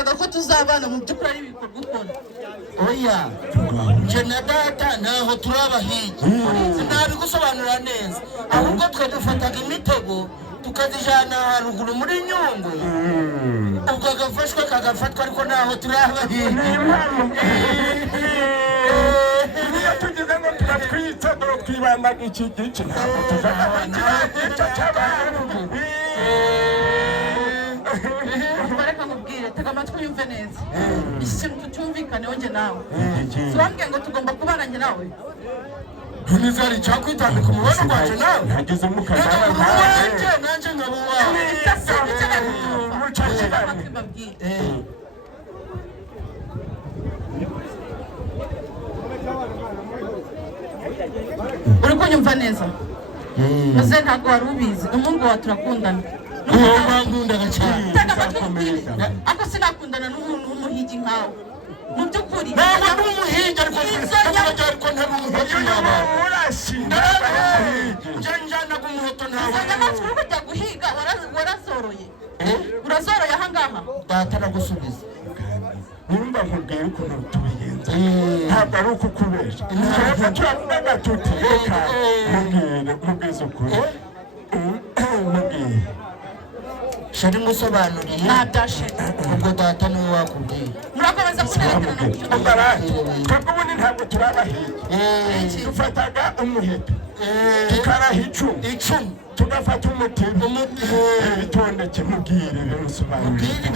nashakaga ko tuzabana mu by'ukuri ari ibikorwa ukora. Oya je na data naho turabahigi sinabigusobanura neza ahubwo twe dufataga imitego tukazijana haruguru muri Nyungwe ubwo gafashwe kagafatwa ariko naho turabahigi niyo tugize ngo turatwitse dore twibanda iki gice ntabwo tuzabana icyo cy'abantu Bareka nkubwire tega amatwi yumve neza iki kintu tucyumvikaneho njye nawe turambwiye ngo tugomba kubana njye nawe nizari cyakwitambika umubano wacu nawe nageze mu kagara nanje ngabo wawe uri kunyumva neza maze ntabwo wari ubizi umuhungu wawe turakundana bankundaga cyane ako sinakundana n'umuntu w'umuhigi nkawe mu by'ukuri ntabwo ndi umuhigi ariko ntari umuhigi njyanaga umuheto ntawe izo nyamaswa uri kujya guhiga warazoroye urazoroye ahangaha data aragusubiza nimba nkubwira ukuntu tubigenza ntabwo ari uko ukubesha turavuga tuti reka mubwize ukuri mubwire shari musobanuriye ntabyashitse ubwo data niwe wakubwiye murakomeza kunerekana ambarati twebwe ubundi ntabwo turabahigi dufataga umuheto tukaraha icumi tugafata umutego bitondeke mubwire bimusobanurire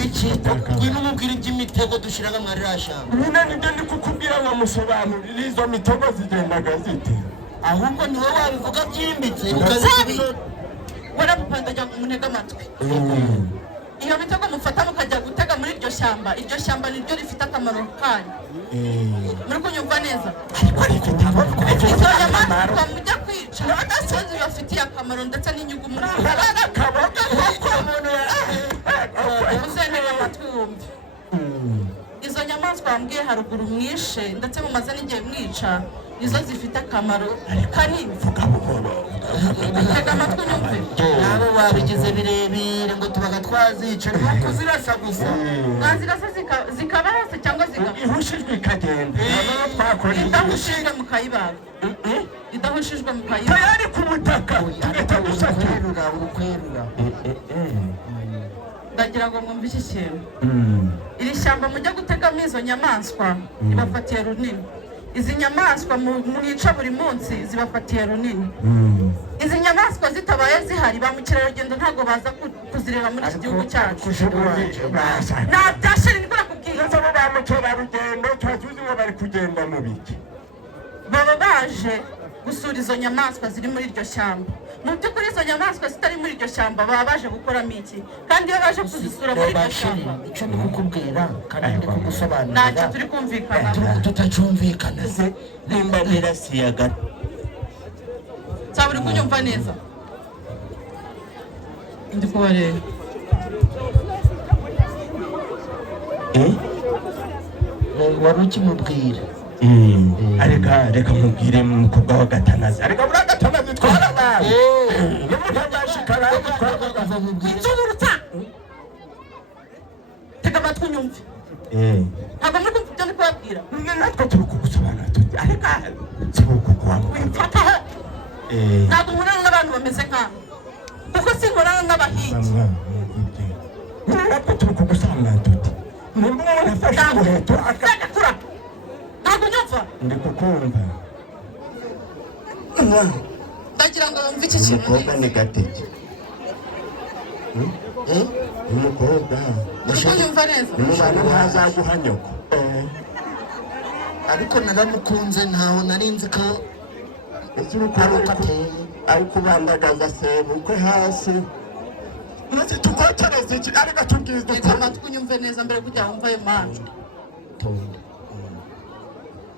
ngwino umubwire iby'imitego dushiraga mwari rashamba nyine nibyo ndi kukubwira ngo musobanurire izo mitego zigendaga zite ahubwo niwe wabivuga byimbitse warabupanda ajya kumunega amatwi iyo mitego mufata mukajya gutega muri iryo shyamba niryo rifite akamaro kanyu muri kunyumva neza izo nyamaswa mujya kwica adasozi bibafitiye akamaro ndetse n'inyungu muri muzenega amatwi wumve izo nyamaswa wambwiye haruguru mwishe ndetse mumaze n'igihe mwica nizo zifite akamaro kanini tega amatwi unyumve nabo babigize birebire ngo tubaga twazica nuko zirasa gusa mwazirasa zikaba hose cyangwa zigapfa ihushijwe ikagenda idahushijwe mukayibaga idahushijwe mukayibaga tayari ku butaka tugahita dusatura urukwerura ndagira ngo mwumve iki kintu iri shyamba mujya gutegamo izo nyamaswa ibafatiye runini izi nyamaswa mwica buri munsi zibafatiye runini izi nyamaswa zitabaye zihari ba mukerarugendo ntabwo baza kuzireba muri iki gihugu cyacu ntabyashira niko nakubwiye abo ba mukerarugendo tuba tuzi ngo bari kugenda mu biki baba baje gusura izo nyamaswa ziri muri iryo shyamba mu by'ukuri izo nyamaswa zitari muri iryo shyamba baba baje gukoramo iki kandi iyo baje kuzisura muri iryo shyamba icyo ndi kukubwira kandi ndi kugusobanurira ntacyo turi kumvikana tutacyumvikana se nimba nirasiye gato cyaba uri kunyumva neza ndi kubareba wari ukimubwira reka mubwire umukobwa wa gatanazi ariko buriya gatanazi twara abantu n'umuntu azashikara kuva mubwira nzurutsa tega amatwi unyumve ntabwo muri kumva ibyo ndi kubabwira natwe turi kugusobanura tuti ariko si uko kuwamubwira mfataho ntabwo nkorana n'abantu bameze nk'abo kuko sinkorana n'abahigi natwe turi kugusobanura tuti nimba umuntu afashe umuheto akakura ntabwo nyumva ndi kukumva ndagira ngo wumve iki kintu umukobwa ni gateke umukobwa uri kunyumva neza umwana ntazaguha nyoko ariko naramukunze ntaho nari nzi ko ese urukundo ari kubandagaza sebukwe hasi maze tukokereze iki ariko tubwize tega amatwi unyumve neza mbere kugira wumve ayo manjwe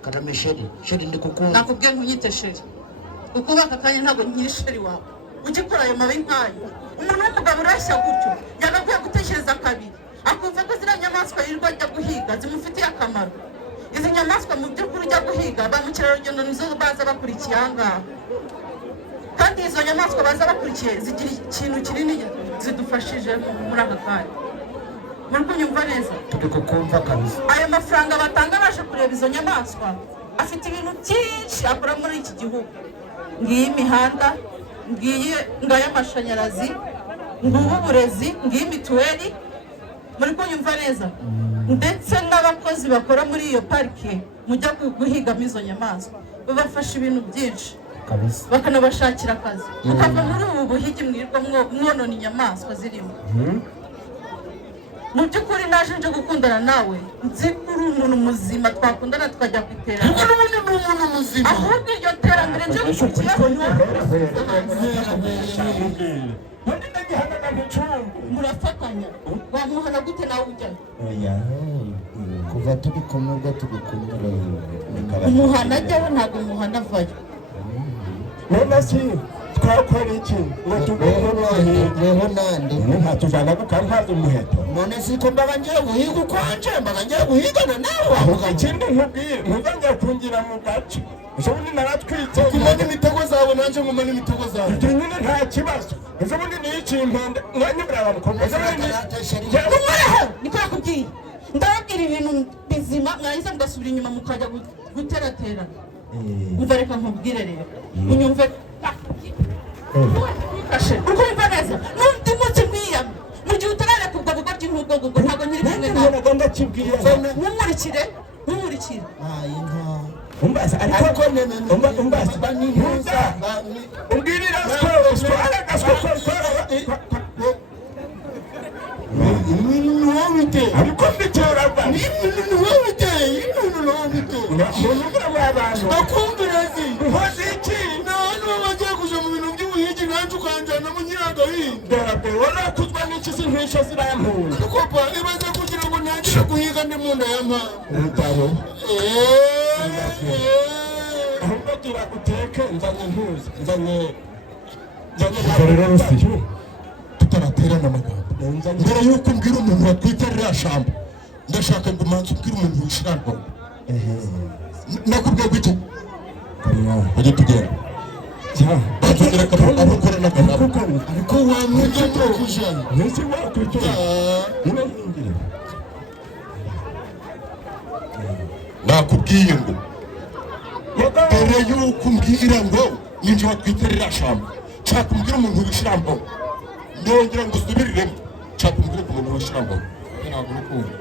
karame sheri ndi kukumva nakubwiye ntunyite sheri kuko uba aka kanya ntabwo nkiri sheri wawe ugikora ayo mabi nkayo umuntu w'umugabo urashya gutyo yagakwiye gutekereza kabiri akumva ko ziriya nyamaswa yirirwa ajya guhiga zimufitiye akamaro izi nyamaswa mu by'ukuri ujya guhiga ba mukerarugendo nizo baza bakurikiye aha ngaha kandi izo nyamaswa baza bakurikiye zigira ikintu kinini zidufashije muri aka kanya muri kunyumva neza turi kukumva kabisa. ayo mafaranga batanga baje kureba izo nyamaswa afite ibintu byinshi akora muri iki gihugu. Ngiyi imihanda, ngayo amashanyarazi, ngubu uburezi, ngiyi mituweli, muri kunyumva neza, ndetse n'abakozi bakora muri iyo parike mujya guhigamo izo nyamaswa babafasha ibintu byinshi kabisa, bakanabashakira akazi mukava muri ubu buhigi mwirwa mwonona inyamaswa zirimo. Mu by'ukuri naje nje gukundana nawe, nzi ko uri umuntu muzima twakundana tukajya ku iterambere. kuko n'ubundi ni umuntu muzima. Ahubwo iryo terambere nje gukurikiyeho murafatanya. Wamuhana gute nawe ujyayo? kuva turi kumwe ubwo tugukundira Umuhana ajyaho ntabwo umuhana avayo. none si twakora iki ngo tubeho weho nande ntatujana gukampaza umuheto none siko mbaga ngiye guhiga ukwanje, mbaga ngiye guhigana nawe wavuga ikindi nkubwire ntuzongera kungira mu gace ejobundi naratwitse kumenya imitego zawe nanjye ngumana imitego zawe. ibyo nyine nta kibazo ejobundi niyiciye impenda mwanyibura abamukobwa ejobundi Umureho niko yakubwiye. Ndababwira ibintu bizima mwahize mugasubira inyuma mukajya guteraterana. Umva reka nkubwire rero. Unyumve ukumva neza n'undi munsi mwiyama mu gihe utarareka ubwo bugoryi nk'ubwo ntabwo nyiri kumwe nawe. Nkumurikire umbaza ariko umbaza ntuza umbwirira sitwara ariko mbitera bakumvirazi uhoze iki none bagiye kuja mu bintu by'ubuhigi nanjye ukanjyana mu nyiragahinda warakuzwa n'iki z'inkwisho zirampunda kopa ibaze kugira ngo ntangire guhiga ndi mu nda ya mpa umugabo ahubwo gira uteke nzanye ntuza nzanye rero rusiyo tutaraterana amagambo mbere y'uko umbwira umuntu watwiterera shamba ndashaka ngo umanze umbwire umuntu wishirarwa nakubwiye gute ujye tugenda batugera abakora n'akanabo ariko wamwibye tukujana nese wakwitura nakubwiye ngo mbere y'uko umbwira ngo ninjye watwiterera shamba nshaka umbwira umuntu wishirarwa ndongera ngo usubiriremo nshaka umbwire ngo umuntu wishirarwa ntabwo urukundo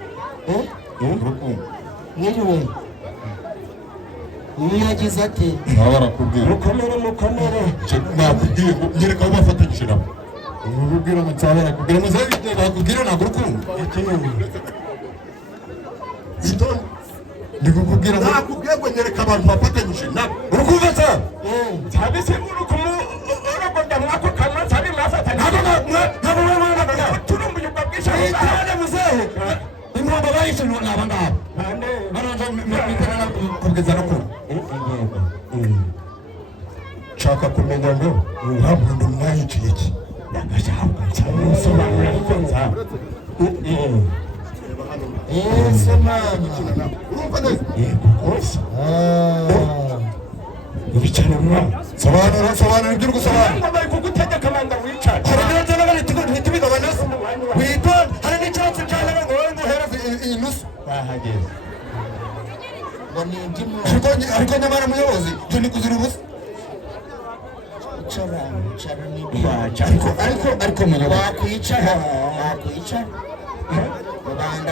Mwiriwe. Yagize ati nawe barakubwira mukomere nakubwiye ngo nyereka aho bafatanyije nabo ububwira ngo nsaba barakubwira ngo zabe bakubwira ntabwo urukundo itonde ndikukubwira ngo nakubwiye ngo nyereka abantu bafatanyije nabo urukundo cyane cyabise urukumu uragoda mwako kanwa cyari mwafatanyije ntabwo turumbuye ubwo bwishaho cyane muzehe imwamba bayise n'aba ngaba baronza mitana kubwiza no kuba nshaka kumenya ngo nta muntu mwayiciye iki ndagashaka cyane usobanura ariko nzaba ese mama urumva neza yego rwose wicara mwana sobanura ibyo uri gusobanura ngo bari kugutegeka manda wicare hari n'abandi n'abandi ntitubigabane witonde hari n'icyatsi cyane ngo wowe nguhereze iyi nusu bahageze ngo ni iby'umuntu. ariko nyamara muyobozi ibyo ni kuzira ubusa Icara ni ariko muyobozi wakwicara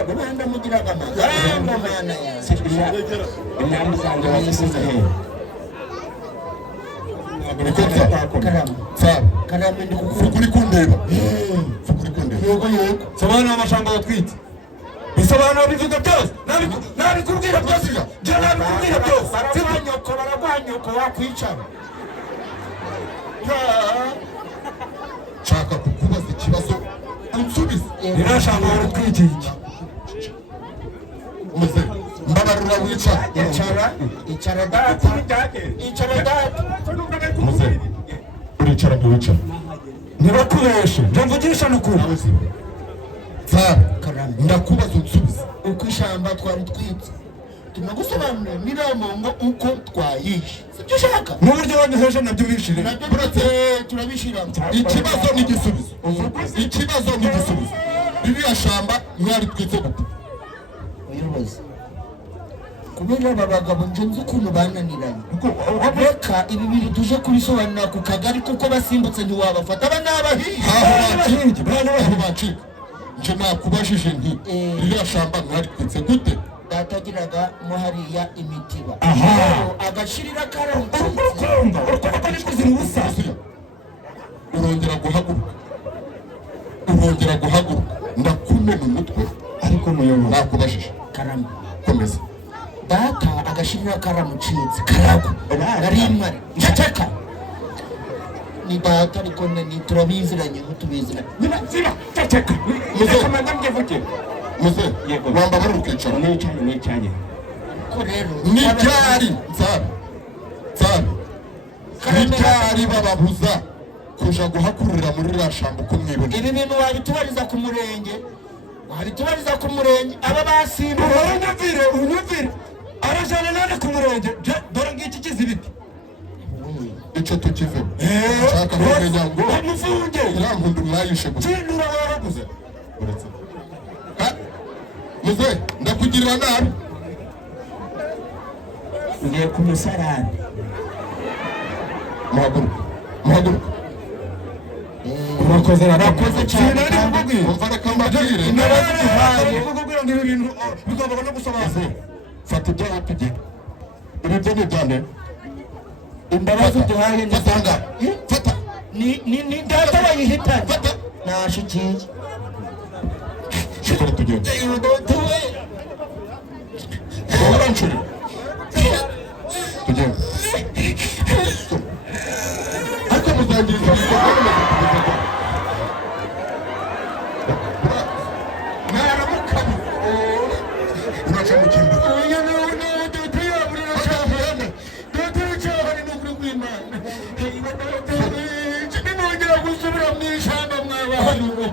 rubanda mugiraga amagambo mana yanjye inama zanjye wazisize hehe karame ndi vuga uri kundeba yego sobanura amashamba yatwite bisobanura bivuga byose nabikubwira byose njye nabikubwira byose baragwanyuko wakwicara nshaka kukubaza ikibazo unsubize rirashamba waratwite iki muze mbabarira wicara icara data muze uricara ntiwicara ntibakubeshe mvugisha n'ukuri ndakubaza unsubize uko ishyamba twari twitse tunagusobanurira n'iramongo uko twayishe sibyo ushaka n'uburyo wanyoheje nabyo ubishire nabyo turabishira ikibazo n'igisubizo ririya shamba mwaritwitse gute? uyobozi kubera aba bagabo nje nzi ukuntu bananiranye reka ibi bintu tuje kubisobanura ku kagari kuko basimbutse ntiwabafata aba n'abahiga aho bacika nje nakubajije nti ririya shamba mwaritwitse gute? datagiraga mo hariya imitiba agashirira kumva urukoko ni kuzira ubusa. urongera guhaguruka ndakumena umutwe. ariko muyobozi nakubajije karama komeza. data agashirira karamucitse karagwa garimare nceceka ni data ariko ni turabiziranye nk'utubiziranye ziba ceceka kamanda mgevuke muze wamba bari ukicara nicanye ko rero n'ibyari n'ibyari bababuza kuja guhakurira muri ririya shamba uko mwibona. ibi bintu wabitubariza ku murenge aba basimbuye unyumvire arajana nane ku murenge dore ngiki kizibiti icyo tukivemo nshaka kumenya ngo mufunge iriya nkundu mwayishe gusa kinura waraguze uretse muze ndakugirira nabi ngiye ku musarani. muhaguruka urakoze cyane umva reka mbabwire kugira ngo ibi bintu bigomba no gusobanura. fata ibyo watugera ibi byo ni ibyane imbabazi duhaye ni fatanga fata ni data wayihitanye nashikiye shikora tugenda urancuri tugenda ariko muzangiriza naramukabi uraca mu kintu gusubira mu ishyamba mwabantu